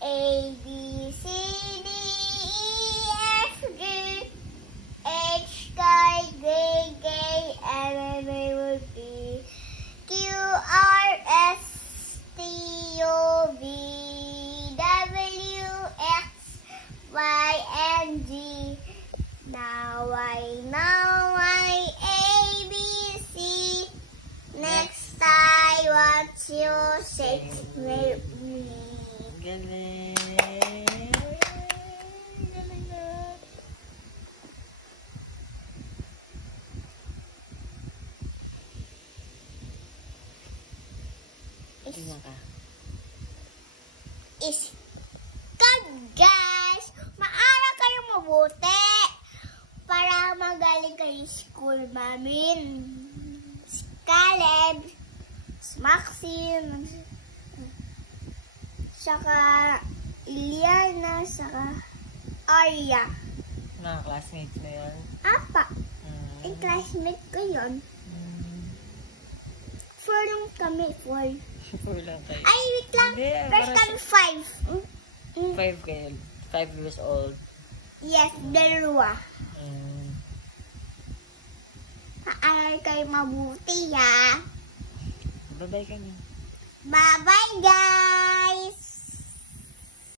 A, B, C, D, E, F, G, H, I, J, K, L, M, N, O, P, Q, R, S, T, U, V, W, X, Y, and Z. Now I know my ABC. Next I want you sit with me. Galing. Galing na. Tingnan ka. Is good, guys. Maaral kayong mabuti para magaling kayo sa school namin. Si Caleb, si Maxine, saka Iliana, saka Arya. Mga classmates mo yun? Apa, yung classmate ko yun. Four lang kami, four. Four lang kayo. Ay, wait lang. Hindi, First kami five. 5 kayo. 5 years old. Yes, dalawa. Mm. Paaral kayo mabuti, ha? Bye-bye ka na. Bye-bye, guys!